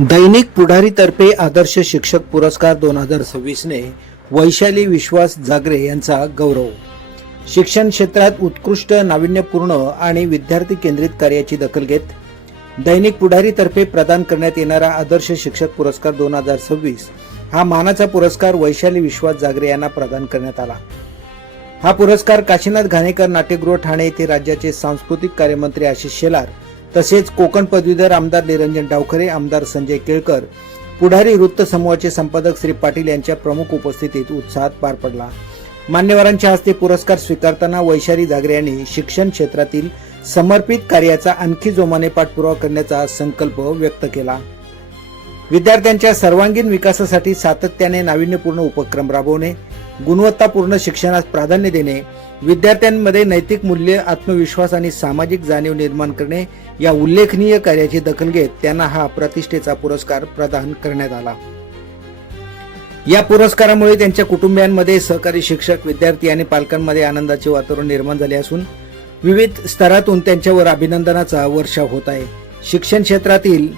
दैनिक पुढारीतर्फे आदर्श शिक्षक पुरस्कार 2026 ने वैशाली विश्वास जागरे यांचा गौरव। शिक्षण क्षेत्रात उत्कृष्ट नाविन्यपूर्ण आणि विद्यार्थी केंद्रित कार्याची दखल घेत दैनिक पुढारीतर्फे प्रदान करण्यात येणारा आदर्श शिक्षक पुरस्कार 2026 हा मानाचा पुरस्कार वैशाली विश्वास जागरे यांना प्रदान करण्यात आला। हा पुरस्कार काशीनाथ घाणेकर नाट्यगृह ठाणे येथे राज्याचे सांस्कृतिक कार्यमंत्री आशिष शेलार तसेच कोकण पदवीधर आमदार निरंजन डावखरे, आमदार संजय केळकर, पुढारी वृत्त समूहाचे संपादक श्री पाटील यांच्या प्रमुख उपस्थितीत उत्साहात पार पडला। मान्यवरांच्या हस्ते पुरस्कार स्वीकारताना वैशाली जागरे यांनी शिक्षण क्षेत्रातील समर्पित कार्याचा आणखी जोमाने पाठपुरावा करण्याचा संकल्प व्यक्त केला। विद्यार्थ्यांच्या सर्वांगीण विकासासाठी सातत्याने नाविन्यपूर्ण उपक्रम राबवणे, गुणवत्तापूर्ण शिक्षणास प्राधान्य देणे, विद्यार्थ्यांमध्ये नैतिक मूल्य, आत्मविश्वास आणि सामाजिक जाणीव निर्माण करणे या उल्लेखनीय कार्याची दखल घेत त्यांना हा प्रतिष्ठेचा पुरस्कार प्रदान करण्यात आला। या पुरस्कारामुळे त्यांच्या कुटुंबियांमध्ये, सहकारी शिक्षक, विद्यार्थी आणि पालकांमध्ये आनंदाचे वातावरण निर्माण झाले असून विविध स्तरातून त्यांच्यावर अभिनंदनाचा वर्षाव होत आहे। शिक्षण क्षेत्रातील